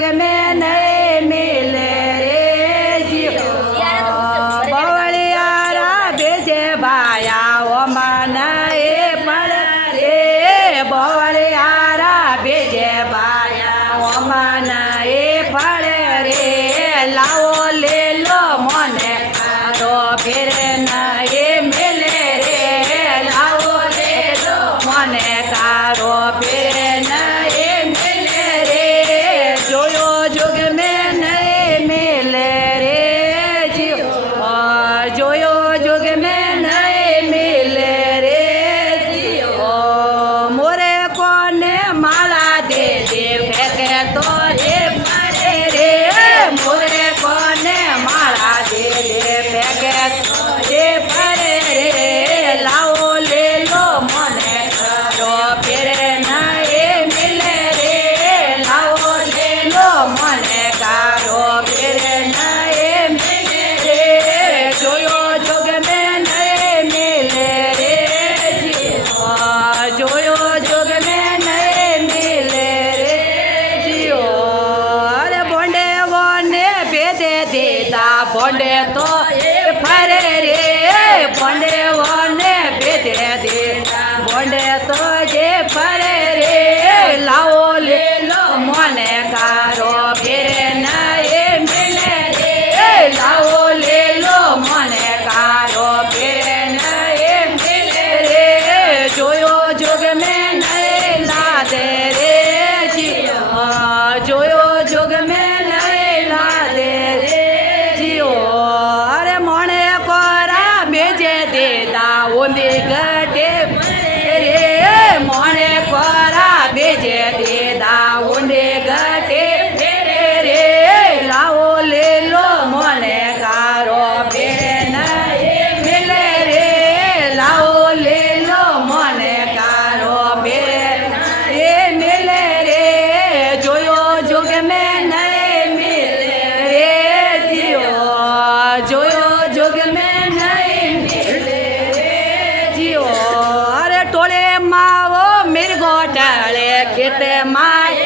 जुग में नहीं मिले रे जियो बवड़ियारा भेजे भाया ओ मन ए पड़ रे बवड़ियारा भेजे भाया ओ मन ए पड़ रे लाओ ले लो मोने तो फिर नहीं मिले रे लाओ ले लो मोने कारो फिर नहीं मिले रे जोयो जुग में नहीं मिले रे जियो जोयो जुग में नहीं मिले रे जियो मोरे कोने माला दे दे फेंके तो रे पड़े रे मोरे कोने माला दे दे फेंके तो रे पड़े रे लाओ ले लो मोने करो फिर नहीं मिले रे लाओ ले लो मोने करो फिर नहीं मिले रे जोयो जुग में नहीं मिले रे जियो जोयो जुग में नहीं मिले रे जियो अरे बोंडे बोने बेदे देता बोंडे तो फरे रे बोंडे बोने बेदे देता बोंडे तो जे फरे रे लाओ ले लो मोने कारो फिर नहीं मिले रे लाओ ले लो मोने कारो फिर नहीं मिले रे जोयो जुग में नहीं ला दे रे जियो जोयो जुग में नहीं ला दे रे जियो अरे मोने कोरा भेजे देता ओंदी गटे रे मोने कोरा भेजे देता ओंदी गटे रे लाओ ले लो मोने कारो फिर नहीं मिले रे लाओ ले लो मोने कारो फिर नहीं मिले रे जोयो जुग में नहीं मिले रे जियो जोयो जुग में नहीं मिले रे जियो अरे टोले मावो मिर्गो टाले खेते माय